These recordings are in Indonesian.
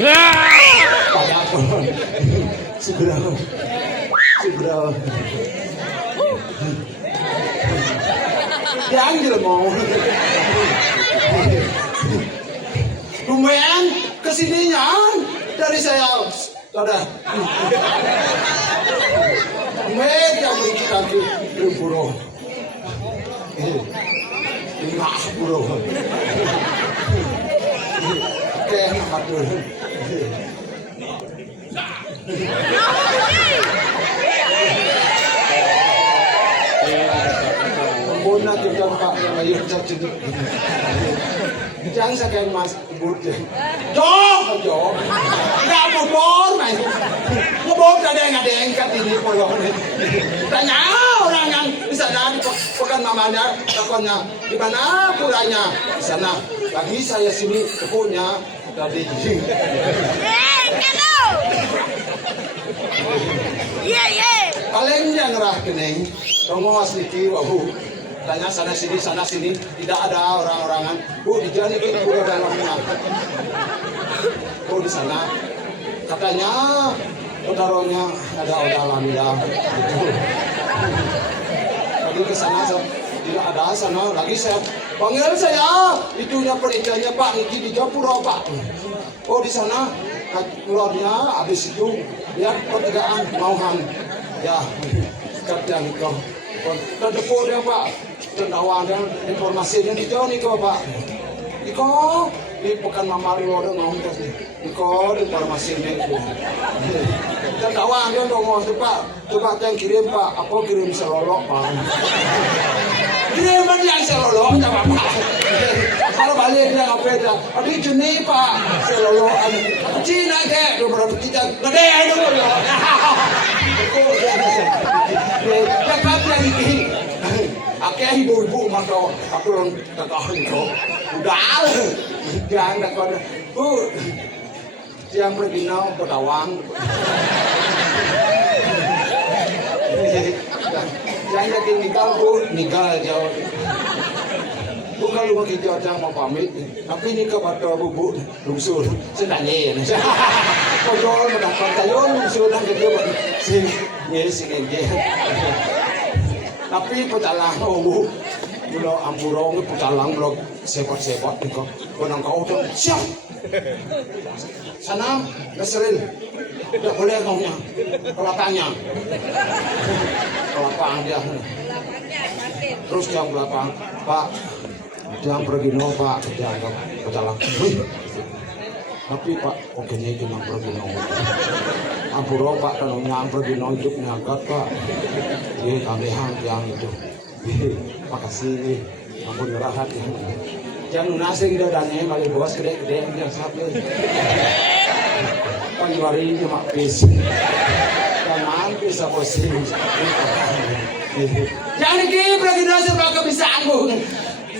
Pada pun. Seberapa. Yang mau. Lumayan kesininya dari saya. Sudah. Lumayan yang beri kita di buruh. Lima buruh. Oke, matur. Bona kita Pak Mayor jadi. Jangan sakit Mas Budi. Jom. Enggak bodor, Mas. Ngebod ada yang kat ini polong. Tanya orang yang di sana bukan mamanya, takonnya di mana puranya di sana. Lagi saya sini kepunya tadi. Paling yang ngerah kening, tunggu sedikit, wabu. Tanya sana sini, tidak ada orang-orangan. Bu, di jalan itu udah dalamnya. Bu, di sana. Katanya, udaronya ada odalan ya. Lagi ke sana, tidak ada sana. Lagi saya panggil saya, itunya pernikahannya Pak Niki di Japura Pak. Oh di sana, keluarnya habis itu dia pertigaan mauhan. Ya, sekarang itu. Terdepur dia Pak, terdawan dan informasinya di jauh nih Pak. Iko, di pekan mamari orang ngomong terus nih. Iko informasinya itu. Terdawan dia ngomong tuh Pak, coba yang kirim Pak, apa kirim selolok Pak. Kirim yang selolok coba Pak. Kalau balik dia apa dia? Aduh jenis Pak, selolok. Cina ke, dua berapa kita, gede dulu ya. Kakak yang ini, akhirnya ibu-ibu makro, aku orang kakak itu, udah, jangan kau, bu, siang pergi nau Pedawang, jangan lagi nikah bu, nikah jauh, bukan lu lagi jauh jangan mau pamit, tapi nikah pada bu, lungsur, sedangnya, kau jual mendapat kayu lungsur dan kedua sih. Yes, sige. Tapi putalang bu, bulo amburong putalang bulo sepot niko. Konang kau tu siap. Sana Nasril, tak boleh ngomongnya. Kelapangnya, kelapang dia. Terus jam kelapang, Pak, jangan pergi no Pak, jangan putalang. Tapi Pak, oke nih cuma pergi no. Ampuro Pak, kalau nyamper di hidup ngangkat Pak. Iya, kamehan yang itu. Makasih, ampun ngerahat ya. Jangan nasing dah dananya malah bos gede-gede yang sampai. Panjuari cuma pis. Kaman bisa posisi. Jangan kiri pergi serba kebisaan bu.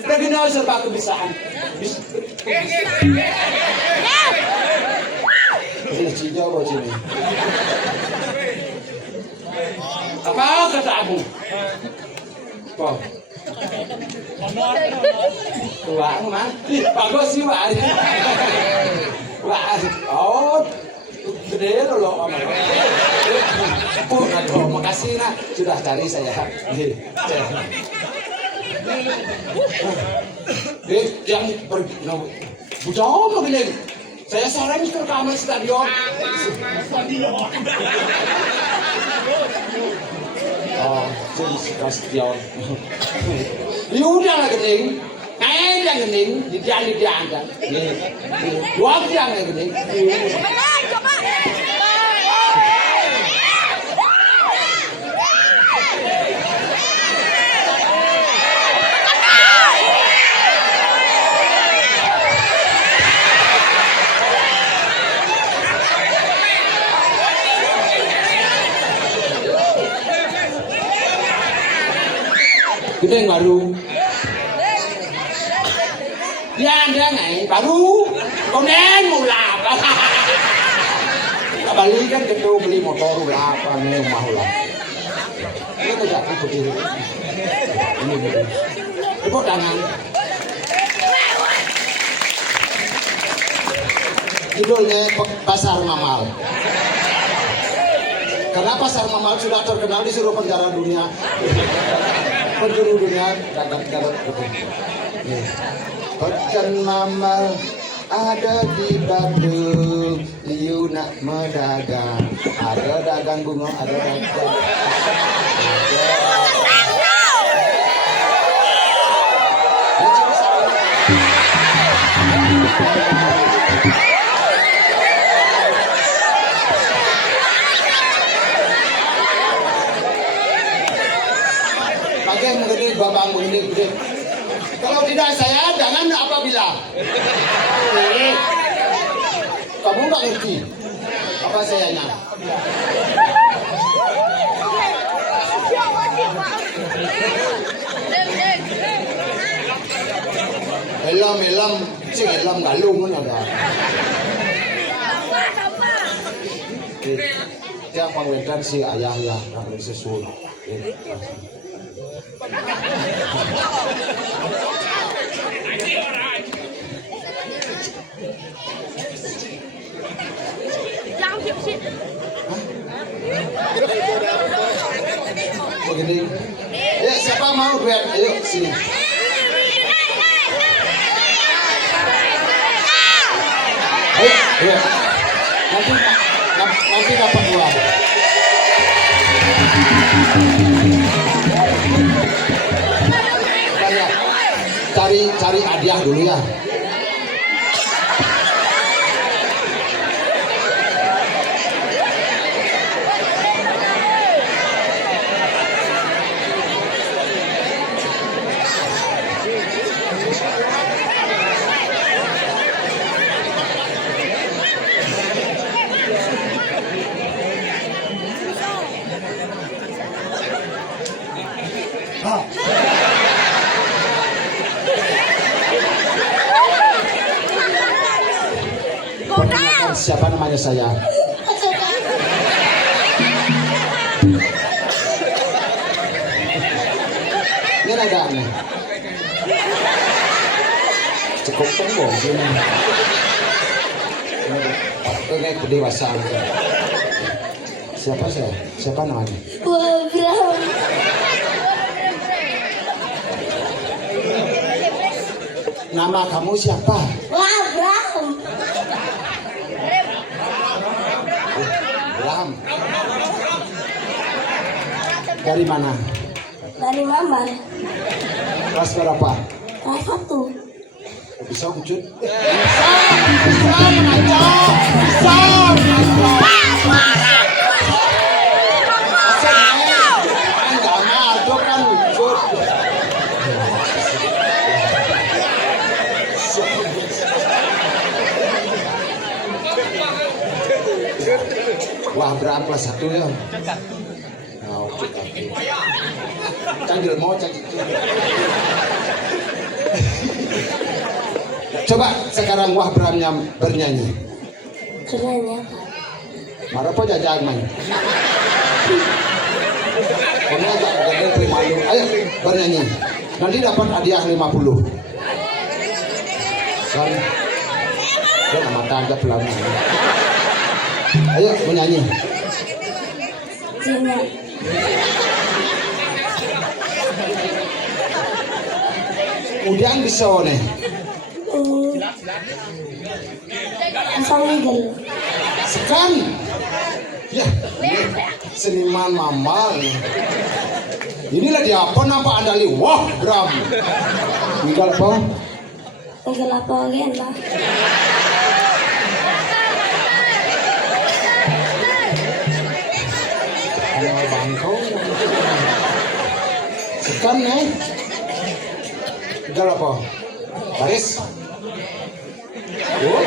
Pergi serba kebisaan. Ini cijau bos ini. Apa kata aku? Apa? Tua mana? Bagus sih Pak. Wah, oh, gede loh. Aduh, makasih nak sudah cari saya. Yang pergi, bucau begini. Saya sekarang ke kamar stadion. Oh, jadi stadion. Liudah lah gening, yang gening, di diangkat. Dua yang gening. Coba. Gede baru. Ya dia ngai baru. Konen mula. Balik kan kita beli motor lah apa nih mau lah. Ini tidak aku berdiri. Ini berdiri. Tepuk tangan. Judulnya Pasar Mamal. Karena Pasar Mamal sudah terkenal di seluruh penjara dunia. Penjuru dunia dagang-dagang gitu. Pekan Mamal ada di Batu, you nak medagang. Ada dagang bunga, ada dagang. Pakai menggede babang begini. Kalau tidak saya jangan apa bilang. Kamu nggak ngerti apa sayanya. Elam, cing elam galung kan ada. Yang pangwetan si ayah ya, yang sesul. Begini. Ya, siapa mau duet? Ayo sini. Ayo. Nanti dapat uang. Cari hadiah dulu ya. Siapa namanya saya? Ini ada nih. Cukup tembok gini. Ini dewasa. Siapa saya? Siapa namanya? Wabram. Nama kamu siapa? Wabram. Bram. Dari mana? Dari Mamar. Kelas berapa? Kelas 1. Bisa wujud? Wah, berapa kelas 1 ya? Canggil mau canggil. Coba sekarang Wah Bramnya bernyanyi. Bernyanyi apa? Marah apa jajan main? Kamu agak gede terima lu. Ayo bernyanyi. Nanti dapat hadiah 50. Kan? Dia mata aja pelan. Ayo menyanyi. Cina. Kemudian bisa nih. Asal legal. Sekali. Ya, seniman Mamal. Inilah dia apa nampak andali. Wah, Bram. Tinggal apa? Legal apa lagi lah? Bangkau. Sekan nih. Tinggal apa? Baris. Oh,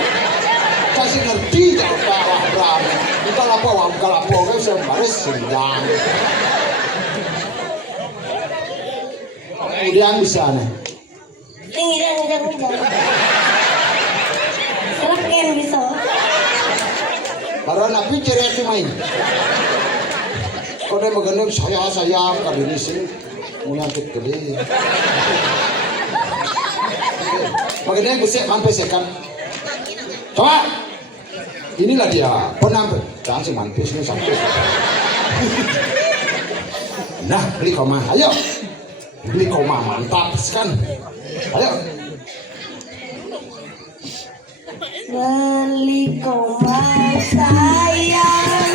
kasih ngerti tak Wah Bram. Tinggal apa? Tinggal apa? Kan saya baris sedang. Kemudian bisa nih. Tinggi dan ujang-ujang. Serapkan bisa. Karena nabi cerai itu main. Kau dia mengenai saya kali sini menyangkut gede. Mengenai busuk mampu sekan. Coba Inilah dia penampil. Jangan sih mampus nih sampai. Nah, beli koma, ayo. Beli koma mantap kan. Ayo. Beli koma sayang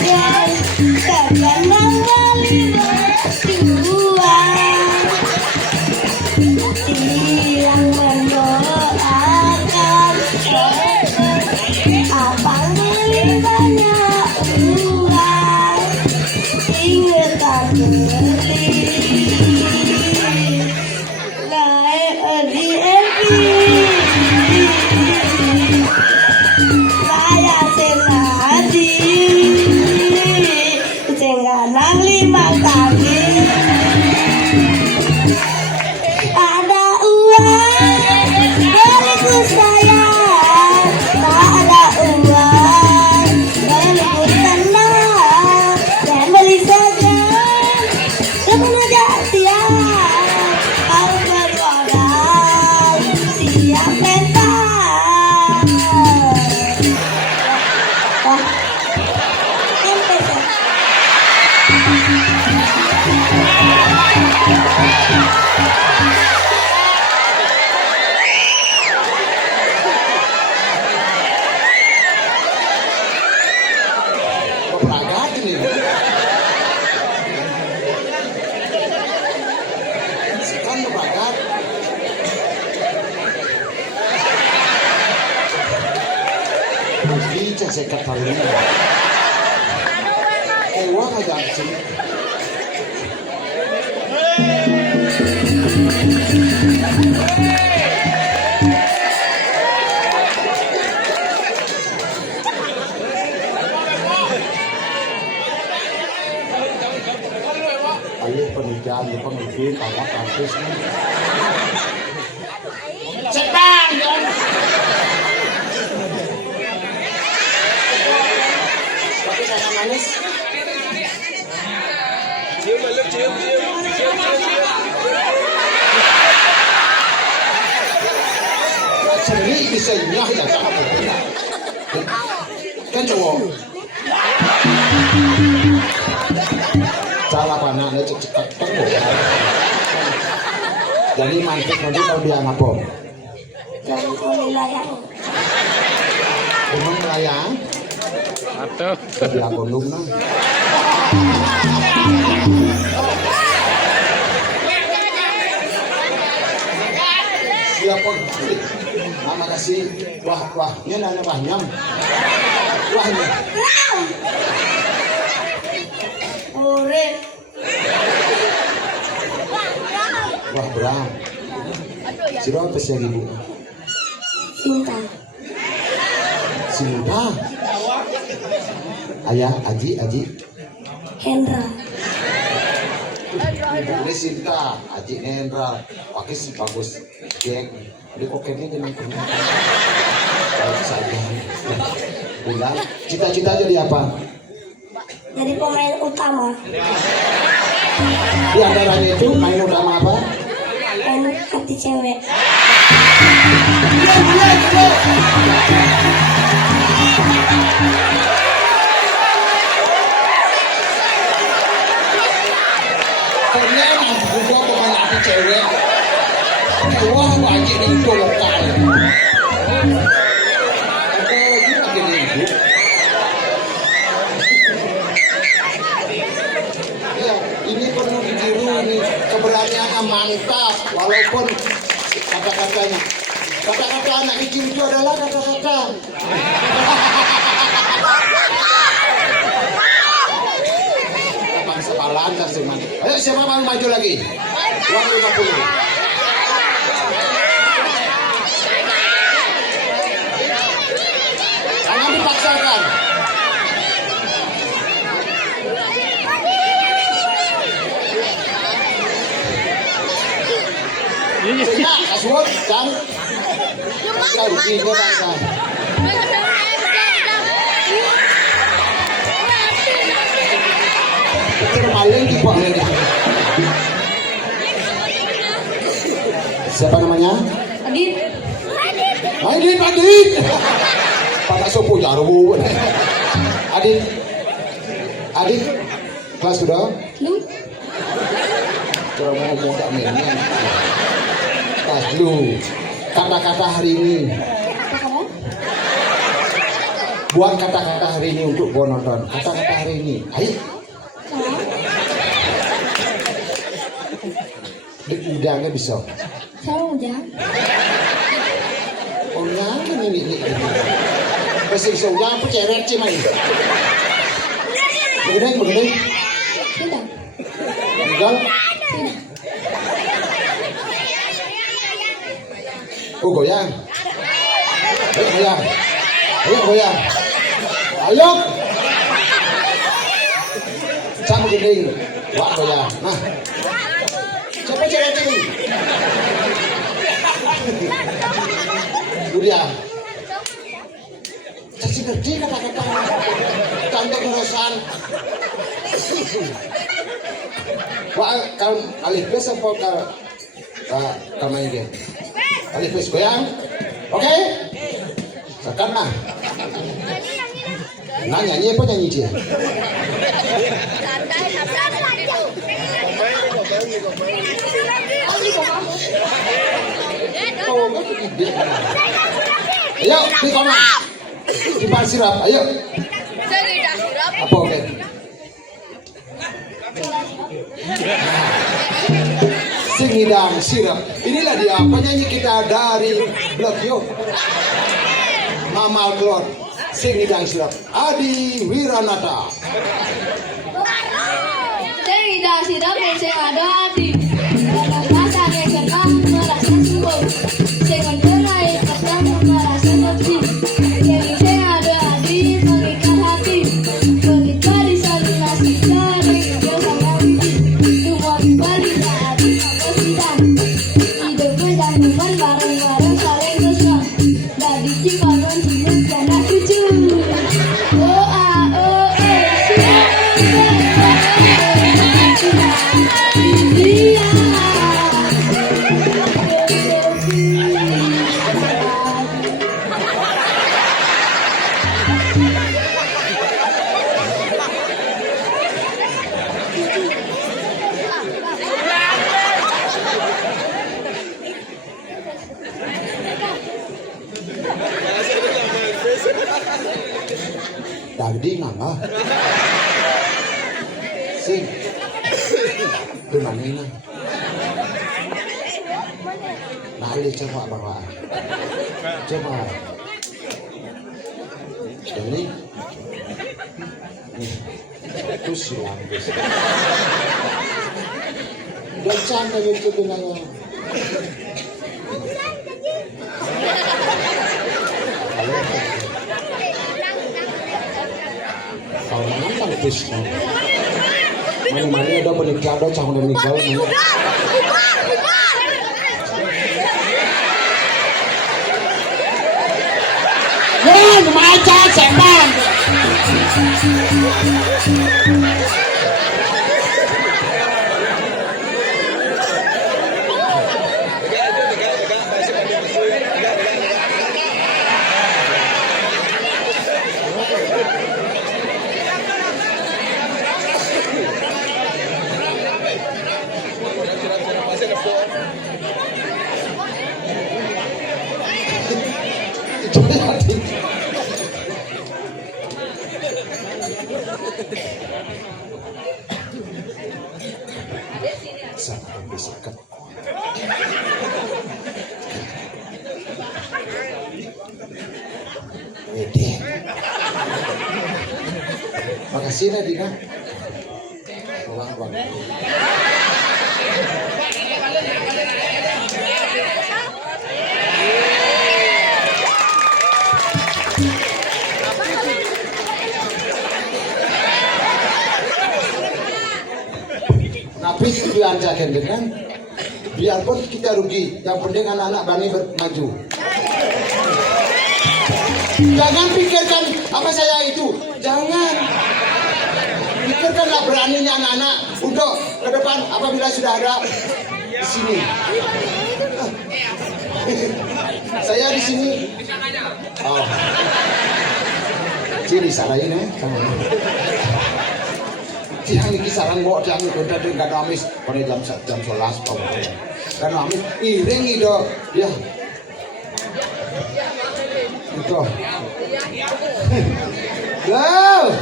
dan kadang beli berdua siang mendoakan abang beli banyak uang ingat tak beli naik di saya senadi cenganang 5 kali ada uang beliku sayang tak ada uang beliku tenang dan beli saja dengan aja siap kau bermodal siap pentas. Peragat ini. Sekarang peragat. Bisa saya katakan. Uang aja sih. Alih pernikahan di pemimpin awak kampus nih. Setan kan? Tapi saya manis. Sendiri bisa nyah ya tak apa. Kan cowok. Salah panahnya cepat tengok. Jadi mantik nanti kalau dia ngapor. Jadi pemilayang Umum melayang. Atau Jadi apa lumna? Siapa? Mama kasih wah ini nana banyak. Wahnya. murid Wah berat. Siapa pesan ibu? Sinta Sinta. Ayah, Aji. Hendra Ibu ini Sinta, Aji Hendra. Pakai si bagus. Geng. Dia koketnya dengan punya. Baik saja. Bilang, cita-cita jadi apa? jadi pemain utama Di antaranya itu main utama apa? dan hati cewek. Ternyata juga pemain hati cewek. Wah, wajib dicolokan. Apalagi makin ibu. Ya, ini perlu ditiru ini keberaniannya mantap. Walaupun kata-katanya anak kecil itu adalah kata-kata. Abang sepalan dan seman. Ayo siapa mau maju lagi? Uang 50. Jangan dipaksakan. Sehingga kasuat kan kita ruginya kan. Termaling di Pak Leni. Siapa namanya? Adit Adit. Pak sopo jarwo. Adik, kelas sudah? Lu? Kurang mau ngomong tak mainnya. Kelas dulu. Kata-kata hari ini. Apa? Buat kata-kata hari ini untuk penonton. Kata-kata hari ini. Ayo. Udah nggak bisa. Saya udah. Oh yakin ini. Masih bisa udah apa ceret sih main. Begini. Sudah. Tinggal. Sudah. Oh goyang. Ayo goyang. Ayo. Sama gending. Wah goyang. Nah. Siapa ceret ini? Duria. Saya ngerti kata-kata. Contoh kerosan. Wah, kalau alih plus apa kalau main game? Alih plus goyang. Oke? Sekarang nah. Nah nyanyi apa nyanyi dia? Oh, ide. Ayo, di kono. Di sirap, ayo. Apa oke? Sing hidang sirap. Inilah dia penyanyi kita dari Blok Yo. Mamal Klon. Sing hidang sirap. Adi Wiranata. Sing hidang sirap yang sing ada hati. Rasa yang senang merasa subuh. Sing mendenai petang merasa sepi. Yang sing ada hati mengikat hati. Mengikat di saling nasi sering dia sama wiji. Cuma dibalik hati sama sidang. Hidupnya dan teman bareng-bareng saling mesra. Dari cipanon cium anak cucu. Tadi nggak? Sing. Gimana ini? Nali coba bawa. Coba. Ini. Nih. Itu silang. Dan cantik itu benarnya. Kalau mana bis mana ada menikah ada cang udah nikah mana macam sembang Makasih Nadina. Uang. Tapi biar jangan dengan biarpun kita rugi, yang penting anak-anak Bani maju. Jangan pikirkan apa saya itu, jangan. Pikirkanlah beraninya anak-anak untuk ke depan apabila sudah ada di sini. Saya di sini. Oh. Ciri sarain Tiang iki sarang kok tiang itu tadi nggak amis pada jam 11 pokoknya. Kan amis iring itu ya. Itu. Go.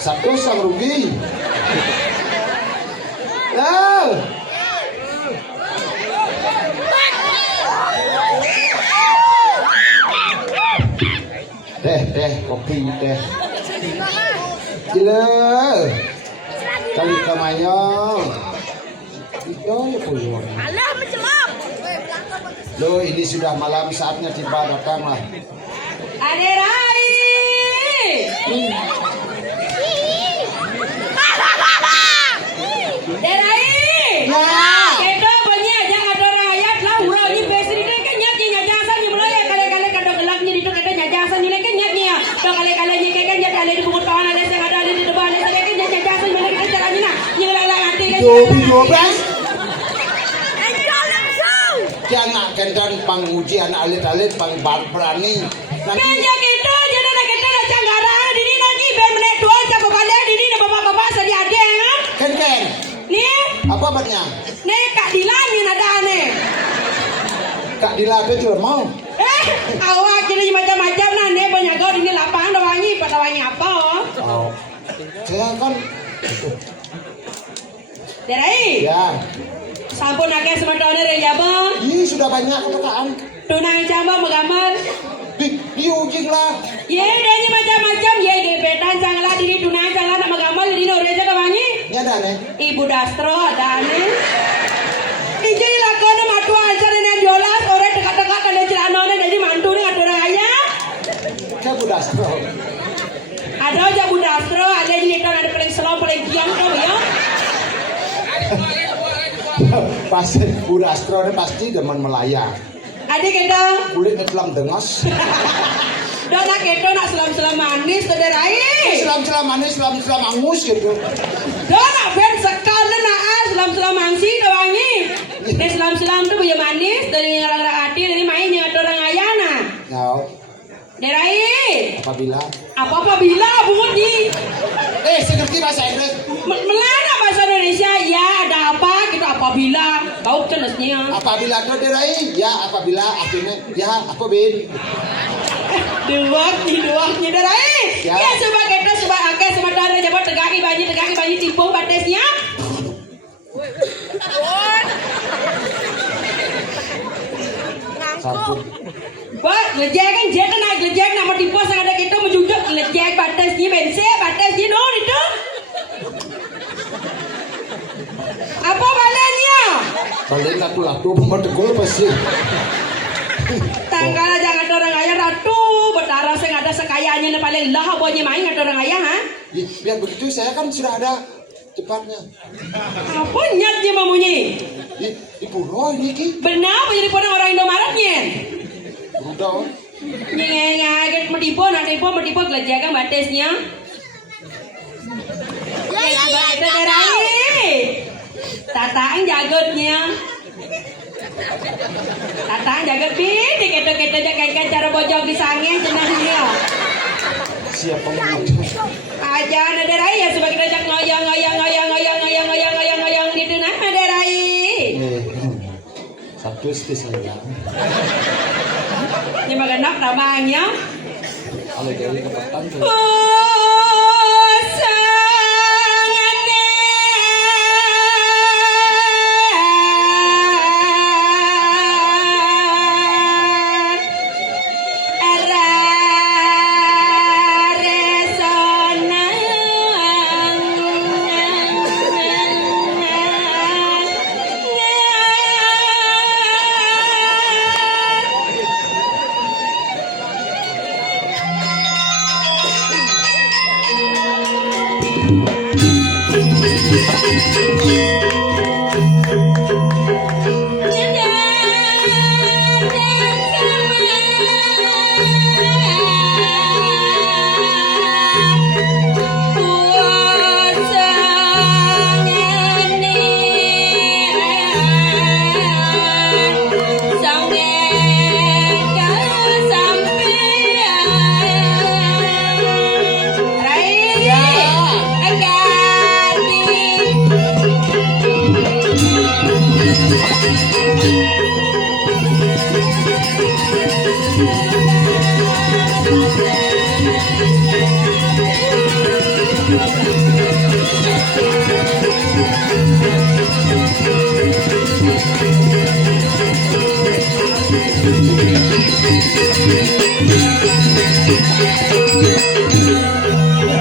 Satu sang rugi. Go. Teh, kopi teh. Gila. Kali kamayong. Itu ya puluhan. Alah mencelap. Loh, ini sudah malam saatnya tiba datanglah. Aderai. Aderai. Ya. Kedo banyak aja ada rakyat lah urang ni besri ni kan nyat nya jasa ni mulai kali-kali kadang gelap ni itu kadang jasa ni kan nyat nya. Dah kali-kali ni kan nyat ada di bungut kawan ada yang ada di depan ada kan nyat jasa ni mulai kita caranya nah. Yang lalang hati kan. 12. Enggak langsung. Jangan kendan panguji anak alit-alit pang berani. Nanti Kanya kita jadi nak kita nak canggara di ni lagi ben menek dua cap balik di ni bapak-bapak sedih ada kan. Ken. Ni Apa batnya? ni Kak Dilan ni ada ni. Kak Dilada juga mau. Awak kira macam-macam nah ni banyak kau di ni lapangan dah wangi pada wangi apa Oh. Saya kan Derai. ya. Sampun akeh sementara ni ya bang. Ini sudah banyak kepekaan. Tunang camba menggambar. Di ujung lah. Ye danya macam-macam ye gebetan canglah diri tunang canglah nak menggambar di ni orang jaga wangi. Nyada nih. Ibu Dastro ada ni. Ije lakon matua ajar ni jolas orang dekat-dekat ada celana ni jadi mantu ni ada orang ayah. Kayak budak stro. Ada aja Bu Dastro ada ni tahun ada paling selam paling kiam kau ya. Pasti budak stro ini pasti demen melayang. Adik kita. Kulitnya telang dengos. Dah nak kita nak selam-selam manis tu derai. Selam-selam manis, selam-selam angus gitu. Dah nak ben sekali nak selam-selam mangsi tu wangi. Ni selam-selam tu punya manis dari orang-orang hati dari main yang ada orang ayah nah. Ya, Derai. apabila Bila bungut ni. saya ngerti bahasa Inggris. Melana bahasa Indonesia ya ada apa gitu apabila kau jenisnya. Apabila ada derai, ya apabila akhirnya ya apa bin. Duak ni derai. Ya. Ya sebab kita sebab akeh sementara jabat tegaki banyi tipu batasnya. Satu. Pak, lejek kan je kan naik lejek nama tipu sang ada kita menjujur lejek batasnya bensin batasnya no itu. Apa balanya? Paling laku-laku pemedegul pasti. Tanggal jangan ada orang ayah ratu betara sing ada sekayanya ni paling lah bonya main ada orang ayah ha? Biar begitu saya kan sudah ada cepatnya. Apa nyatnya mamunyi? Di puro ini ki. Benar menjadi pun orang Indomaretnya. Udah. Nyengaget metipu gelajakan batasnya. Kita derai. Tataan jagotnya. Tataan jagot pidi kita jaga cara bojong di sange jenahnya. Siapa menguji? Aja ada derai ya sebagai rejak ngoyong gitu nah derai. Satu spesialnya. Ini maganap namanya. Kalau dari kepatan tuh.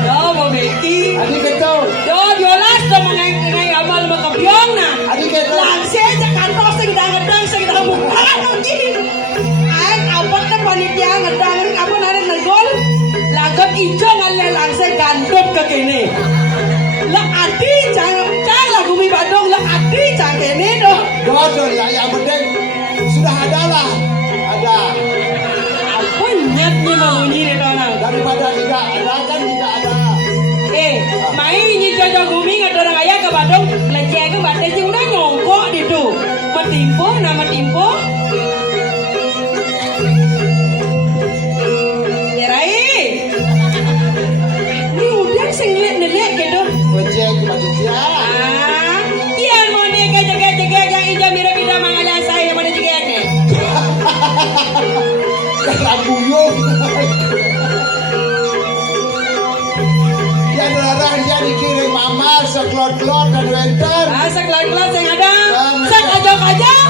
Đó mà bị chi. Adik itu. Đó Violas dah mengenai amal makabyong na. Adik itu. Langsung je kantor saya gedang-gedang saya gedang muka dong ji. Aing abang teh panitia ngedang kamu nari negol. Langkap ijo ngalir langsung gandum ke kini. Lah adi jangan lagu mi Bandung lah adi jangan kini dong. Doa lah yang penting sudah ada lah. Ada. Apa nyatnya mau nyiri orang. Daripada tidak ada kan tidak ada. Main ini jodoh gumi nggak orang ayah ke Bandung. Leceh ke Bandung sih udah nyongkok di tu. Metimpo nama timpo. Yerai. Ini udah senglet nelet gitu. Ojek manusia. Kian mau nih jaga yang ijam mira mangala saya mana juga nih. Rambuyung. Yang larang dia dikirim mama sekelot-kelot dan wenter. Sekelas yang ada. Sek aja.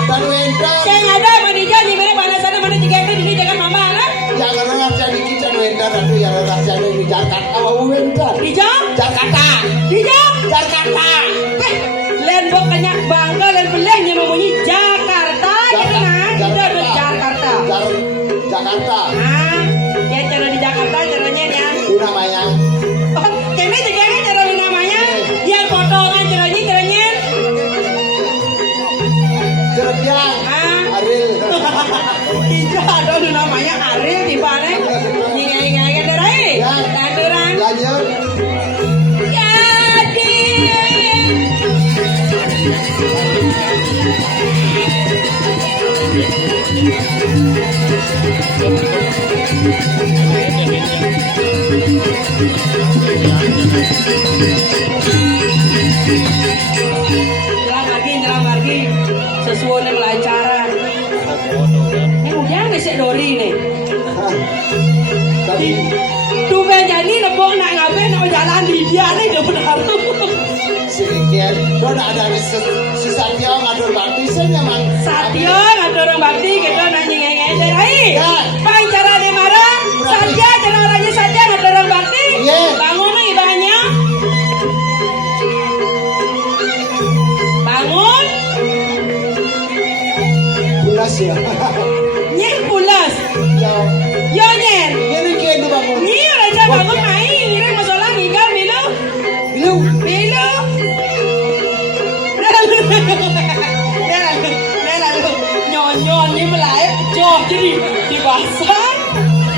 Dan wenter. Yang ada manija nih mira mana sana mana juga ini jangan mama lah. Yang larang dia dikirim dan wenter. Aduh yang larang dia di Jakarta. Oh wenter. Di Jakarta. Len bukannya bangga len belehnya mempunyai Jakarta gitu nah. Kita ada Jakarta. Jakarta. Ya cara di Jakarta caranya ya. Itu namanya. Oh, kene juga kan cara namanya. Yang potongan caranya. Cerdiang. Aril. Hijau ada namanya Aril di mana? Nyingai derai. Kanduran. Lanjut. Nyelam lagi sesuai dengan lancaran. Ini udah ngesek dori nih. Tadi Tuh jadi lebok nak ngapain nak jalan di dia nih udah benar. sedikit. Don ada si Satya ngatur bakti senyaman. Satya ngatur orang bakti kita nanya ngengeng derai. Ya. Bang cara dia marah. Satya cara orangnya Satya ngatur orang bakti. Iya. Bangun nih ibahnya. Bangun. Pulas ya. Nyek pulas. Ya. Yo nyen. Ini kayak itu bangun. Nyi raja bangun main. Ini masalah niga milu. Bilu. Lalu nyon ni melai jauh jadi di basah.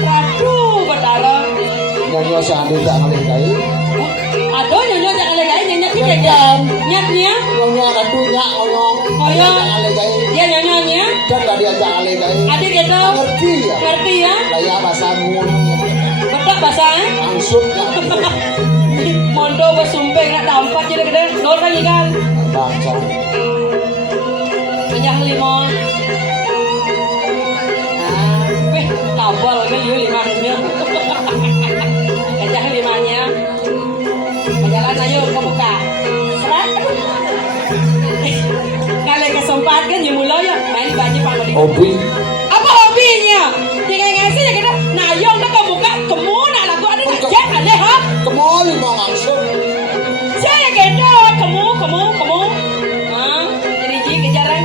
Aduh betala. Nyanyi sambil tak ngalih kai. Aduh nyon jangan lagi nyanyi kita Jam. nyatnya. Nyonya adunya oyong. Oyong. Tak ngalih kai. Dia nyonyonya. Dan tadi aja ngalih kai. Adik gitu. Ngerti ya. Ngerti ya? Kayak bahasa ngun. Betul bahasa Langsung ya. Mondo bersumpah nak dampak jadi gede. Dor kan ikan. Bangsa. Banyak limon. Weh, kabel kan you limanya. Banyak limanya. Jalan ayo ke buka. Serat. Kalau kesempatan kan you mulai ya main baju pak di. Hobi. Apa hobinya? Jangan ngasih ya kita. Nah, yuk nak ke buka kemuna lagu ada ngajak ada ha? Kemoli mau langsung. Saya gitu, kamu. Jadi kejaran.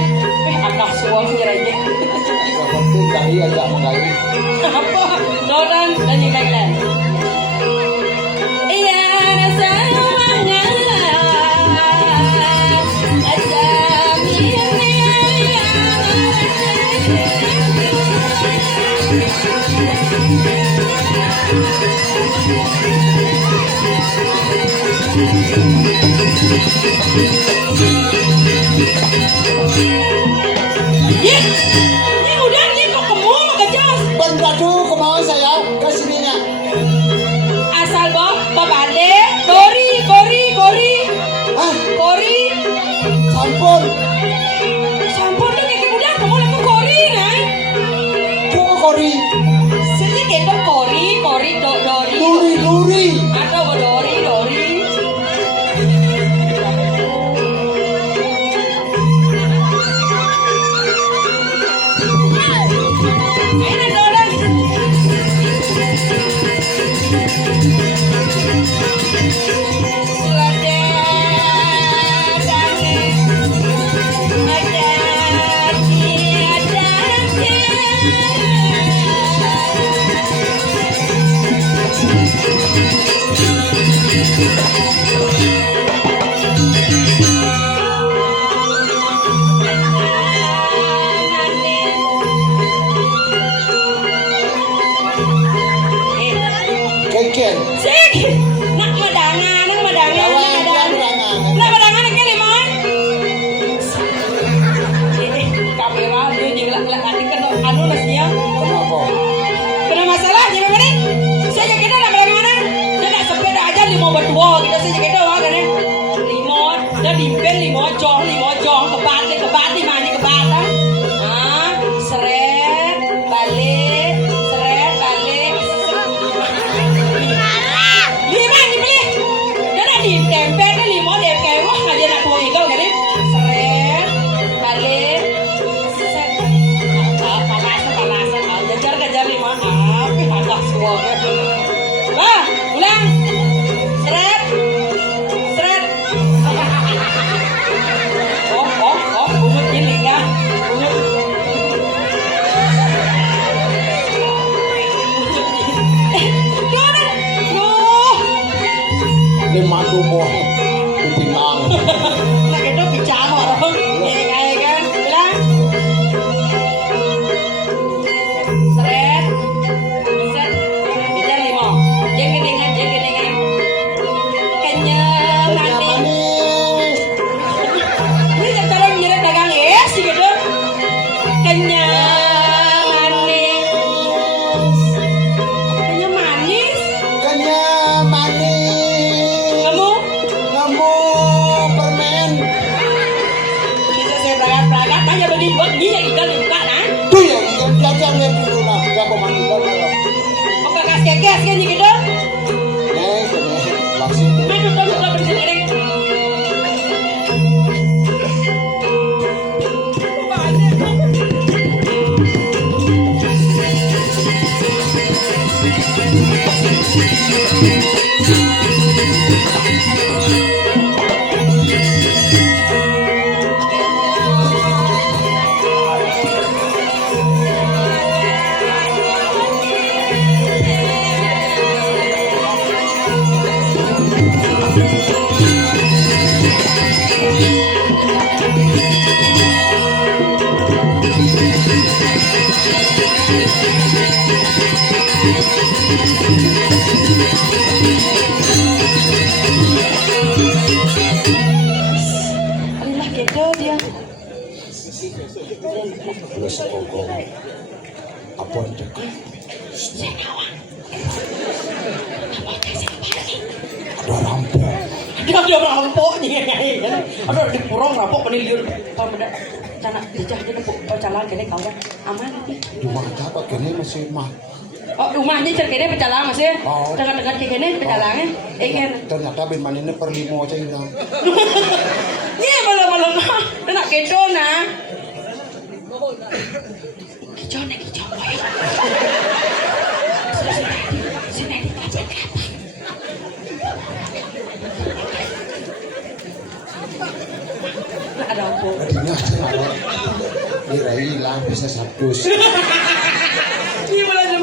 Anak semua kejarannya. Yang penting kali aja mengalir. Apa? Doran dan yang lain. Iya, rasanya Ini udah nih kok kamu kejas. Bendadu kemauan saya ke sininya. Asal babade, kori. Hah? Kori. Sampun. Sampun tuh kayak udah kamu laku kori nih. Kok kori? Sini kita kori, dori. Luri. Atau dori. Enak gila nanti kena anu nasinya. Kenapa? Kena masalah jadi mana? Saya kita nak mana? Dia nak sepeda aja 5 berdua kita saya kita wah kan. 5 dah dipen 5 jong kebat di mana kebat ah. Ah, seret balik. Lima ni beli. Dia nak ditempel kan 5 DP wah aja nak buang igal kan. Seret balik. Palasan. Kejar 5. Tapi panas semua. Wah, ulang. Seret. Oh, bungut giling ya. Lima tubuh ditinang. Nak itu bicara orang. Kayak kan, bilang. Seret. Bicara 5. Jangan kedengan. Kenyang manis. Ini cara menyeret dagang es gitu. Kenyang manis. Kenyang manis. Kamu Permen. bisa saya berangkat banyak beli buat ni yang ikan dibuka nah. Tuh ya, jajan lihat dulu lah. Gak kau mandi dah lah. Kau kas kekes kan gitu. Langsung. Main betul bersih ini. Alah gitu dia. Udah sekongkong. Apa itu? Ada rampok. Dia rampok nih. Ada di purong rampok peniliun. Kalau benda cana dijah dia nepuk pecalang kene kau dah aman nanti. Cuma apa kini masih mah. Oh rumahnya cerkene pecalang masih. Oh. Dekat-dekat kene pecalangnya. Kan. Ternyata ben manine per 5 aja hilang. Iya malam-malam nak kedo nah. Kicau. Sini. Nak ada apa? Tadinya saya kira hilang bisa 100. Ini malah jam.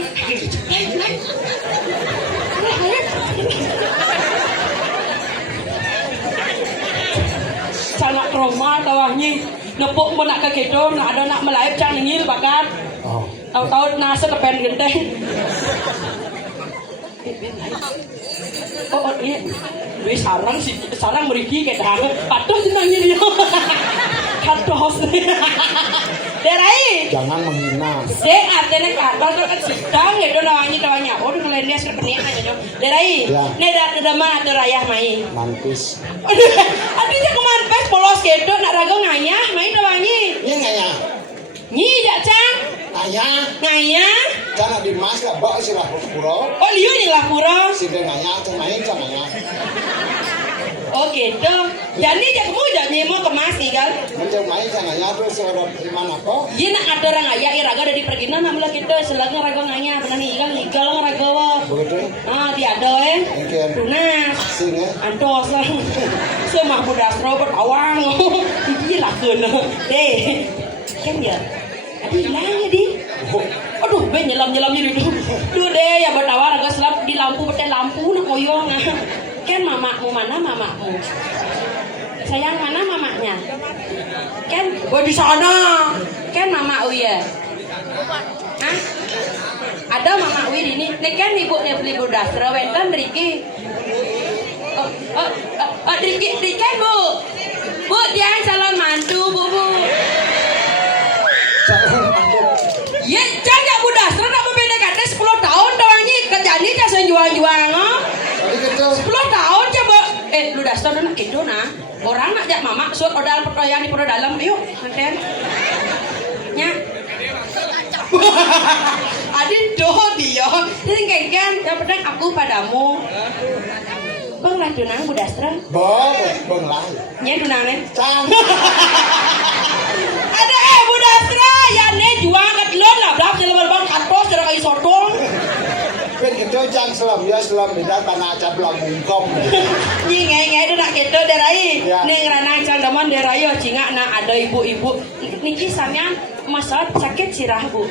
Sangat trauma tawahnya. Nepuk mo nak kekedo, nak ada nak melaip cang ngil bakat. Oh. Tahu nasa tepen genteng. Oh iya. Wih sarang meriki kayak dah. Patuh jenangnya dia. Katos. Derai. Jangan menghina. Dek artinya kapal tu kan sedang ya do nawanya. Oh dengan lain dia seperti aja do. Derai. Ya. Ne dah mana ada rayah mai. Mantis. Artinya kemarin pes polos kedo nak rago ngayah mai nawanya. Ini ngaya. Nyi dak cang. Ngayah. Jangan dimasak bak sih lah pura. Oh liu ni lah pura. Si dia ngaya, main jangan ngaya. Oh gitu. Jadi dia kamu jadi mau kemas kan? Macam main jangan ngaya tu seorang mana kok? Iya nak ada orang ngaya, iraga dari perginan nak mula kita selagi raga ngaya, pernah nih igal raga wah. Begitu? Ah tiada Mungkin. tunas. Sini. Antos lah. Semah budak robot awang. Iya lah kena. Deh. Kan ya? Ada hilang ya di. Aduh, ben nyelam-nyelamnya dulu. Duh deh ya bertawar agak selap di lampu beten lampu nak koyong. Kan mamamu mana mamamu? Sayang mana mamanya? Kan di sana. Kan mama Uya. Hah? Ada mama Uya di ini. Nih kan ibu dasar wenten Riki. Riki kan Bu. Bu dia calon mantu Bu. Calon mantu Ya jangan budak terus nak berbeda kata 10 tahun doangnya kerjanya jasa jual-jual no. Tadi kita 10 tahun coba lu dasar nak gitu nah. Orang nak jak mama suat odal pertoyan di pura dalam yuk manten. Nya. Adin doh dia. Dia kan yang penting aku padamu. Bang lah tunang budastra. bong lah. Nya tunang ne. Cang. Ada budastra ya ne jual kat lon lah berapa selebar bang kantos cara kai sotong. Pen kita jang selam ya selam beda tanah cablang bungkom. Nyi ngai dia nak kita derai. Ya. Ning ranang cang daman derai cinga na ada ibu-ibu. Niki sampean masalah sakit sirah Bu.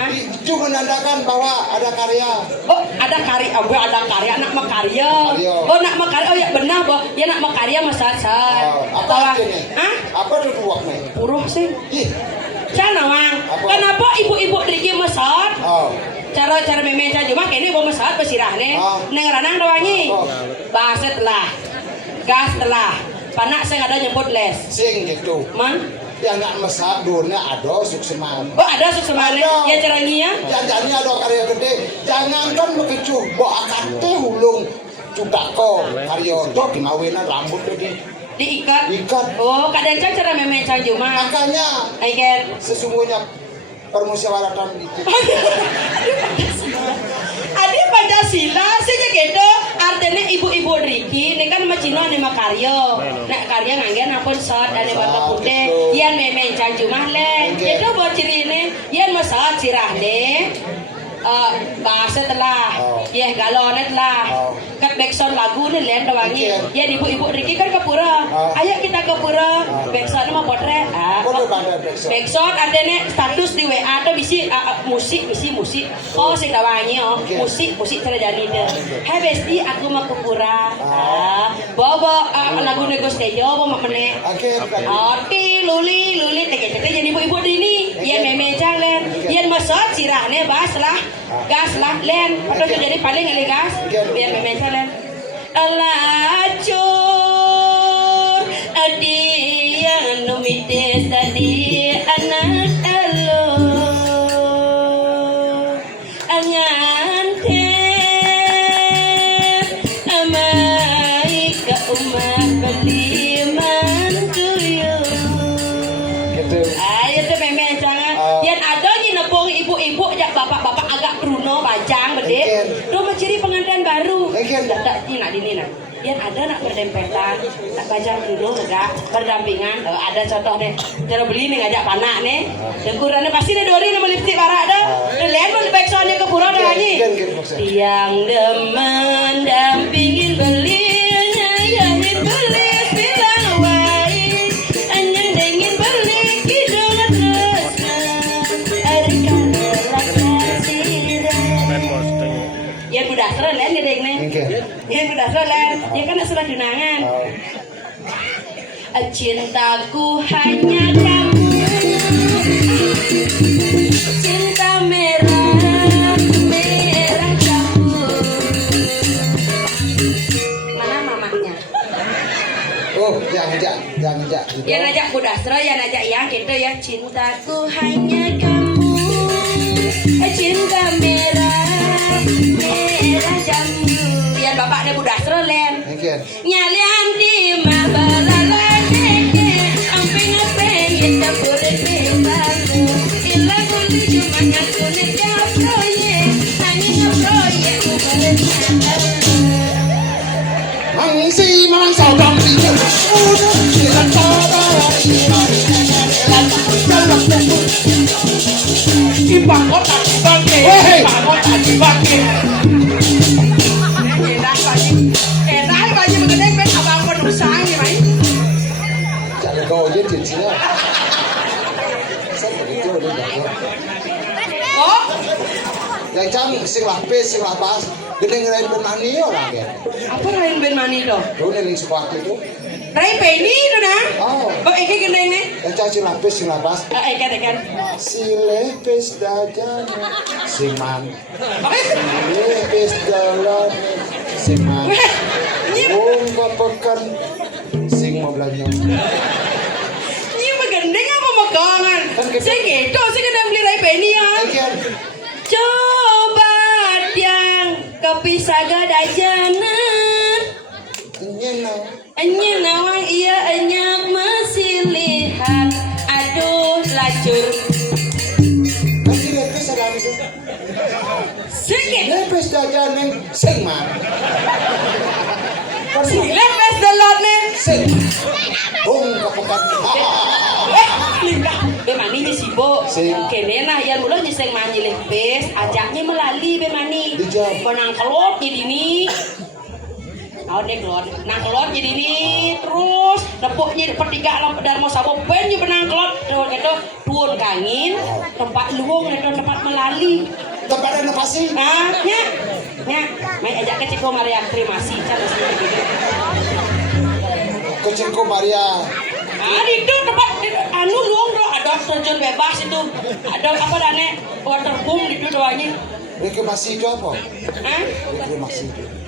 Itu menandakan bahwa ada karya. Oh, ada karya, ada karya, nak makarya. Karya. Oh, nak makarya, oh ya benar, Bo. Ya nak makarya masasan. Apa ini? Hah? Apa itu buat nih? Puruh sih. Ih, Sana Mang. Apa? Kenapa ibu-ibu lagi masat? oh, Cara memen saja mah kene bawa masat pesirah nih. Neng ranang doangi. Oh. Baset lah. Gas telah. Panak saya ada nyebut les. sing gitu. Man. Yang nak masak durnya ada sukseman. Oh, ada suksemane. Ada. Ya caranya ya. Jangannya ada karya gede. Jangankan bekecuh, bawa akarte hulung. Cudako karya itu kemawinan rambut tadi. Diikat. Ikat. Oh, kadang cara memen saja mah. Makanya Aiket. sesungguhnya permusyawaratan itu. Ada Pancasila saja gitu artinya ibu-ibu Riki ini kan macino nih makaryo nak karya nganggen apun sot dan bata putih yan memen canju mah le itu buat ciri ini yan masat sirah deh bahasa telah ya galonet lah kat backsound lagu nih len doangi ya ibu-ibu Riki kan ke pura ayo kita ke pura backsound mah potret backsound artinya status di WA atau bisi musik oh sing dawangi musik cara jadi deh hai besti aku mau ke pura bawa lagu negos tejo bawa mene oti luli teke jadi ibu-ibu ini ya meme len ya masat sirahne bas lah gas lah len atau jadi paling kali gas biar meme len alacur adi yang numites tadi anak alo angante amai ka umah beliman tuyo ayo tuh meme jangan yang ada ni nepung ibu-ibu jak bapak-bapak agak Bruno bajang bedek do menciri pengantin baru tak nak dini nak yang ada nak berdempetan tak bajang Bruno enggak berdampingan ada contoh deh cara beli nih ngajak panak nih ukurannya pasti nih dori nama lipstick barak dah lihat mau backsoundnya ke pura dah nyanyi yang demen dampingin beli nyayahin beli bilang wae anjing dengin beli hidung terus arikan ya udah seren len gede nih ya udah seren ya kan sudah tunangan cintaku hanya kamu cinta merah kamu mana mamanya yang ngajak yang ngajak budastra yang ngajak yang gitu ya cintaku hanya kamu cinta merah jambu ya bapaknya budastra len nyalian di mabalan amping kita boleh bebas ilah boleh cuma nyatune proyek hanya proyek boleh mangsi mangsau dampi udah kita coba ibang kota dibangke ibang kota dibangke enak baju mengenai ben abang pun usang ni mai jangan kau je di sini saya begitu oh yang cang sing lapis sing lapas gede ngerain ben mani orang ya apa lain ben mani do ning sekolah itu rai peni do nah oh iki gendeng ne yang cang sing lapis sing lapas kan si lepis dajana si man lepis dalam si man bapakan sing mau belanja ini gendeng apa megangan sing gitu sing kadang beli rai Penny ya. Again. Coba yang kepisah gada jana. Enya nawang iya enyak masih lihat. Aduh lacur. Kasih lepes ada itu. Sikit. Lepes dajan neng sing man. Si lepes delot nih. Sing. Bung kapekat. Linda, bemani ni sibuk. Sing. Kene nah yang mula nyiseng manyi lepes, ajaknya melali bemani. Dijam. Penang kelot jadi ni. Oh deh kelot, nang kelot jadi ni terus nepuknya pertiga lampu Darmo Sabo penyu benang kelot itu turun kangin tempat luang itu tempat melali. Tempat ada pasti. Nah, nya, main ajak ke Ciko Maria kremasi cara sih. Kecilku Maria. Itu tempat anu luang bro, ada terjun bebas itu, ada apa dane water boom itu doanya. Reklamasi itu apa? Hah? Reklamasi itu.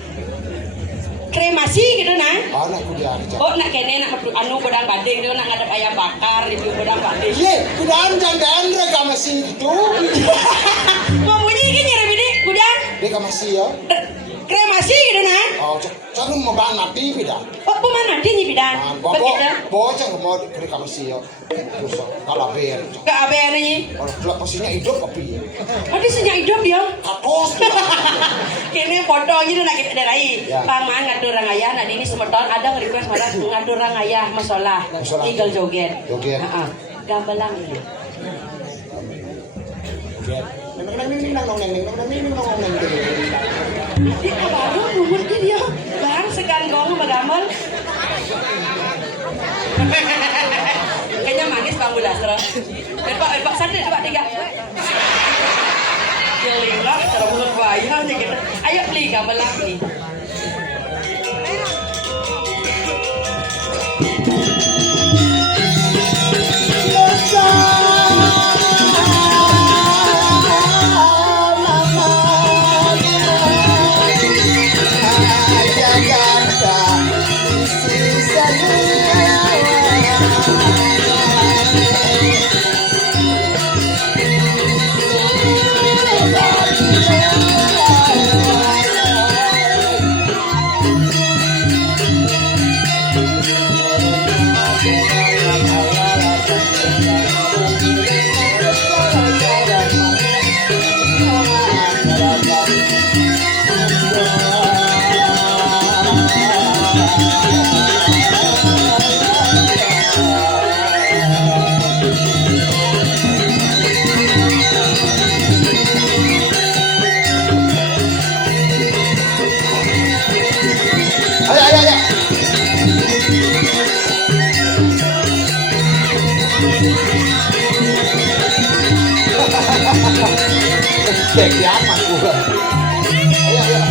Kremasi gitu nah. Anakku dia ada. Oh nak kene nak anu godang bading dia nak ngadep ayam bakar itu godang bading. Ye, kudaan jangan reklamasi itu. Mau bunyi kan nyari bini gudang Reklamasi ya. kremasi gitu nah. Oh, jangan mau bahan nabi beda. Oh pemana dia nih bidang. Begitu. Bocah mau reklamasi ya. Terus kalau ber. Ke ABN ini. Kalau reklamasinya hidup tapi. Ada sejak hidup dia. Katos. Kini fotonya tu nak kita derai. Ya. Pangan ngatur orang ayah, nak ini semeton ada request malah ngatur orang ayah masalah. Masalah. Tinggal joget. Joget. Gambalang ini. Dia baru umur dia. Bang segandong bagambal. Kayaknya manis Bang Bulasra. Pak satu, Pak tiga. Keling lah, cara mulut bayar nih gitu. Ayo beli gambalang nih. Kayak kiamat gua. Ayo.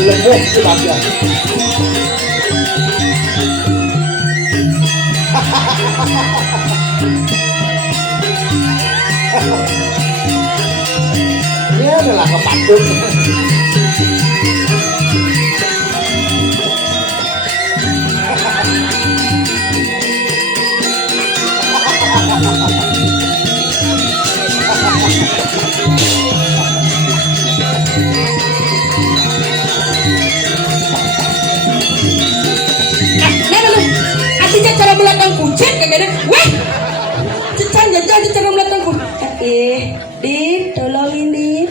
Lembut sebabnya. Ini adalah kepatut. Artinya cara belakang kucing kagak ada. Weh, cecan jajan cara belakang kucing. Din, tolongin Din.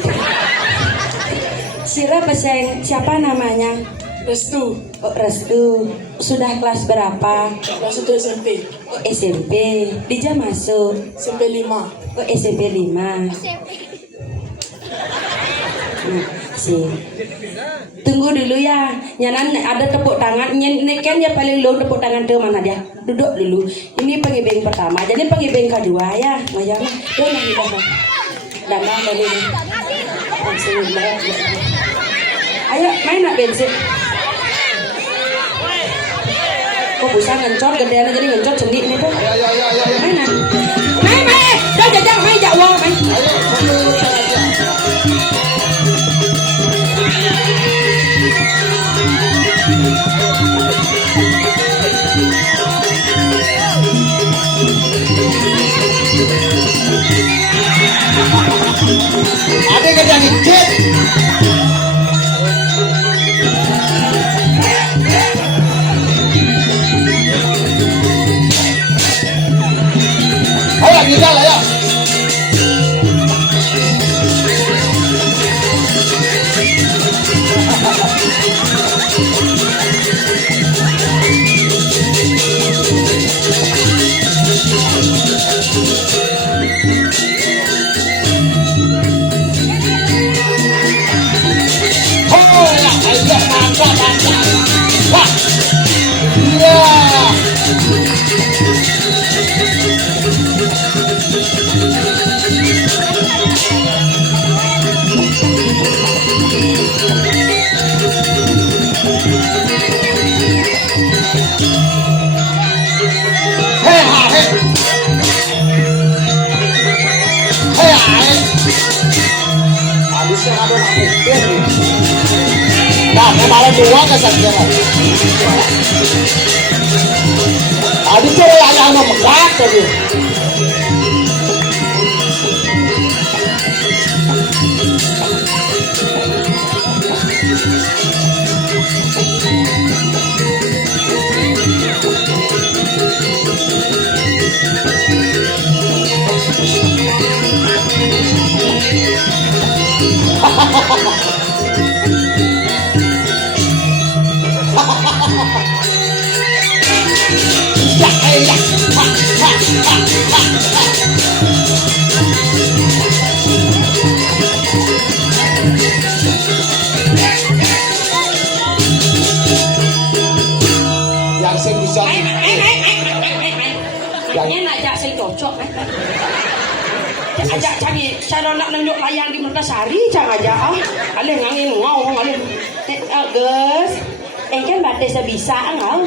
Siapa namanya? Restu. Oh, Restu. Sudah kelas berapa? Kelas 1 SMP. Oh, SMP. Dija masuk. SMP 5. Oh, SMP 5. Nah, Sih. Tunggu dulu ya. Nyanan ada tepuk tangan. Neken ya paling low tepuk tangan tuh mana dia? Duduk dulu. Ini pengibeng pertama. Jadi pengibeng kedua ya. Ngayang. Tuh nah kita. Dana dari ini. Langsung banget. Ayo main nak bensin. Kok bisa ngencor gedean jadi ngencor cendik nih tuh. Ya. Main nak. Main. Jangan main jak uang main. Ada yang ngicit. Ayo tinggal ayo. Nah, malah dua kesakitan. Tadi tuh yang memegat tadi. Yang saya bisa Yang ajak saya cocok ajak cari cara nak nunjuk layang di Mertasari jangan aja alih ngangin ngau alih Gus kan batas bisa ngau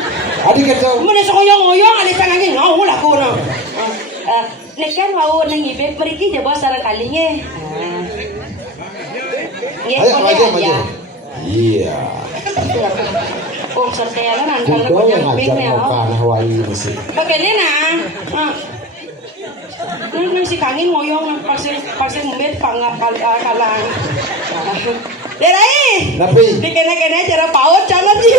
adik kita mana soyong-oyong alih ngangin ngau lah kono kan mau nangibet meriki je bos sarang kalinya ayo. Iya. Oh sertelan kan Kudo yang ngajak mau ke Hawaii mesti. Bagene nah. Nang si kangin ngoyong nang pasti mbet kalang. Derai. Tapi dikene-kene cara paut jangan sih.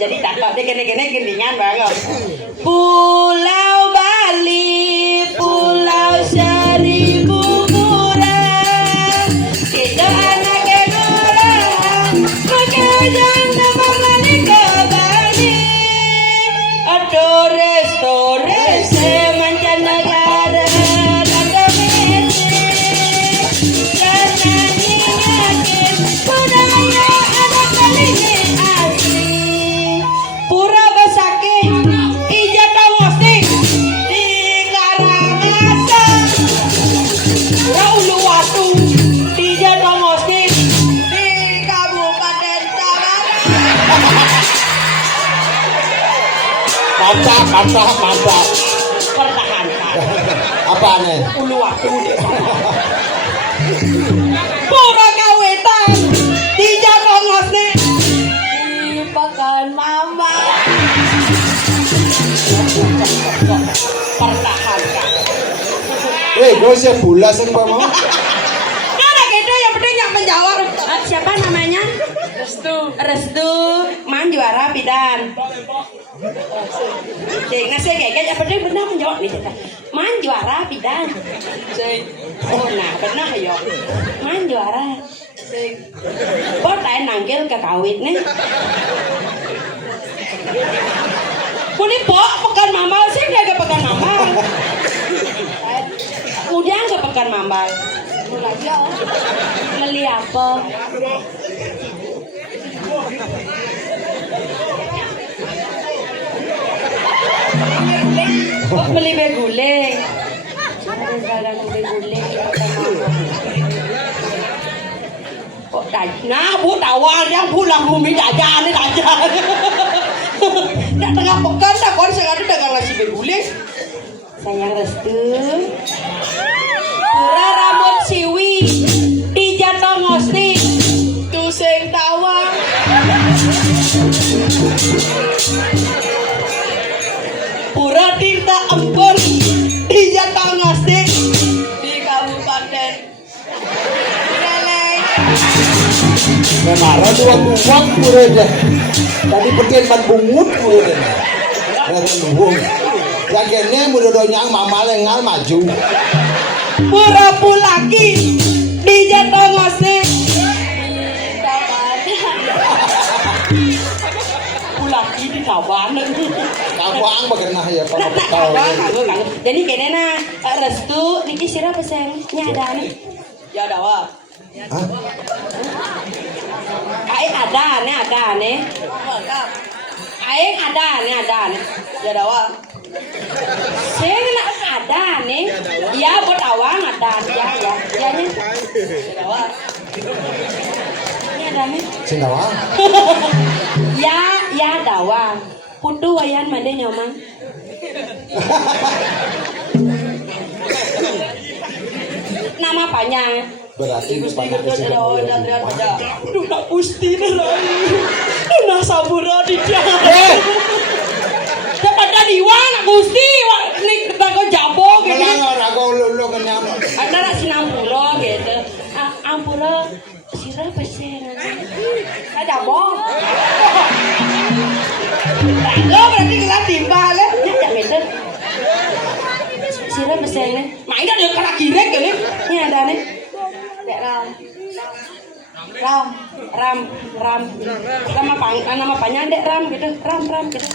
Jadi tak dikene-kene gendingan banget. Pulau Bali, Pulau Seribu Murah. Kita anak orang, makanya nama menikah Bali. Adores mancanegara ada misi karena nyiakin budaya anak kalinya asli. Pura Besaki Ija Kawosti di Karangasem. Pura Uluwatu di Jatomosti di Kabupaten Tangerang. mantap. Pertahankan. Apa nih? Uluwatu di Pura Kawetan di Jatomosti di Pekan Mama. Pertahankan. Gue sih bulas yang mau. Anak itu yang penting yang menjawab. Siapa namanya? Restu. Man juara bidan. Cik, nah saya kayak yang penting benar menjawab nih cerita. Man juara bidan. Oh nah benar ya. Man juara. Bos lain nanggil ke kawit nih. Kuni pok pekan mambal sih dia ke pekan mambal. Udang ke pekan mambal. Belajar. Beli apa? Beli beguling. Barang beguling. Kok nah bu tawan yang pulang bumi dajan dajan. Nak tengah pekan dah kon sengaja dagang nasi beguling. sayang restu. Pura rambut siwi dijatong ngosti tu sing tawang. Pura tinta empur dijatong ngosti di Kabupaten Releng. Memara dua buang pura deh. Tadi pergian ban bungut pura deh. Ngebung. Yang kene mudah-mudahan mama lengal maju. Pura pulaki dijatong ngosti pulaki di kawan. Kawang bagaimana ya kalau Nak tahu. kawan. Jadi kene na restu niki sira pesen nyada nih. Ya dawa. Hah? Aing ada nih. Aing ada nih. Ya dawa. Saya nak ada nih. Ya buat awang ada ya nih. Ya dawa. Ini ada nih. Sendawa. Ya dawa. Putu wayan mande nyomang. Nama panjang. Berarti banyak Gusti sudah oh mulai dan berubah. ada. Duh Gusti rai. Duh sabura di dia. Dapat tadi wan Gusti nik tako jabo gitu. Melanggar aku lu kenyang. Ada sinampura gitu. Ampura sira pesen. Ada boh. Lo berarti kelas timbal ya. Ya betul. Sira pesen. Main dah dekat lagi rek kali. Ini ada nih. Dek Ram. Nama panjang Dek Ram gitu. Ram gitu.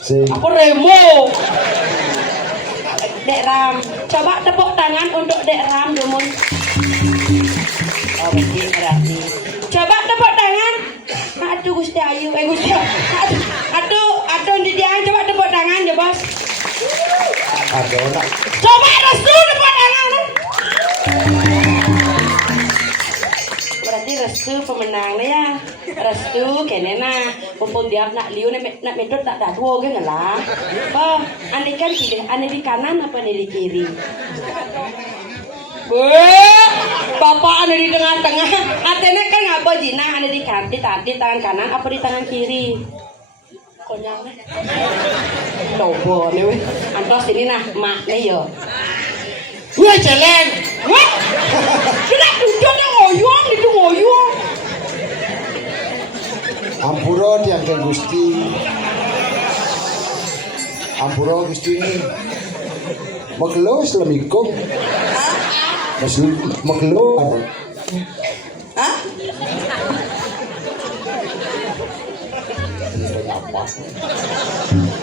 Si. Aku Remo. Dek Ram. Coba tepuk tangan untuk Dek Ram Dumun. Oh berarti. Coba tepuk tangan. Aduh Gusti Ayu. Gusti. Aduh di dia coba tepuk tangan ya bos. Ada orang. Coba restu tepuk tangan. Berarti restu pemenangnya ya. Restu kenena mumpung dia nak liu nak medot tak dah dua ke lah. Oh, ane kan pilih ane di kanan apa ane di kiri? Bapak ane di tengah-tengah. Atene kan ngapa jina ane di tangan kanan apa di tangan kiri? Konyang. Lobo nih weh. Antos ini nah mak nih yo. Wah celeng. Wah, kena tujuan ngoyong itu ngoyong. Ampura tiang ke Gusti. Ampura Gusti ini. Maglo Islamikum. Masih maglo. Hah? Ini apa?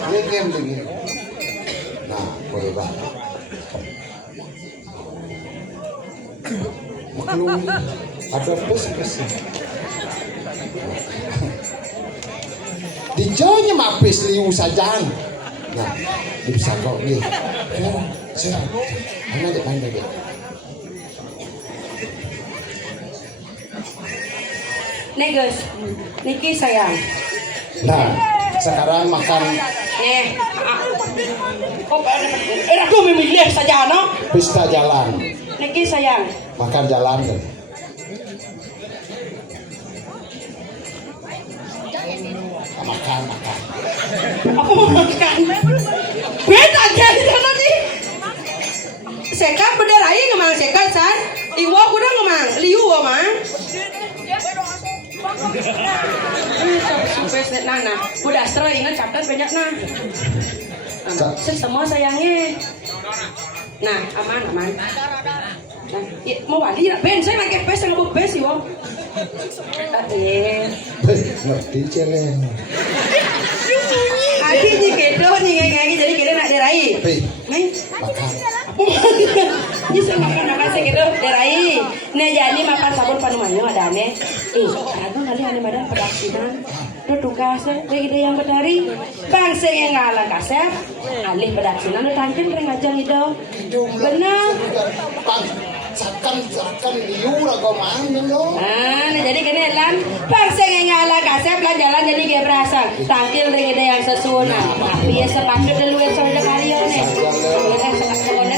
Ini game lagi. Nah, boleh banget. Maklum, ada pes. Dijauhnya mapis liu saja. Nah, bisa kau ni. Saya, anda dek. Nih guys, Niki sayang. Nah, sekarang makan Nih, kok aku memilih saja no? pesta jalan. Niki sayang. Makan jalan kan. Makan. Aku mau makan. Beda aja di sana nih. Sekat berderai ngemang sekat san. Iwo kuda ngemang, liu mang. Supes nana, udah astro ingat catat banyak nah. Semua sayangnya. Nah, aman. Nah, ya, mau wali ya, Ben, saya pakai pes, nggak bes sih, wong. Ngerti celeng. Adi ni kedo ni jadi kita nak derai. Pi, Nih, makan. Bisa makan sih gitu, derai. Nih jadi makan sabun panumannya ada aneh. Aku kali aneh badan pedaksinan. Tuh tugas deh yang berdari. Bangsa yang ngalah kasep, alih pedaksinan tuh tancil kering aja gitu. Benar. Sakan liur aku mana lo? Nah jadi kene lan bangsa yang ngalah kasep lan jalan jadi kayak berasa. Tampil dengan yang sesuna. Tapi ya sepatut dulu yang soalnya kalian nih. Sekarang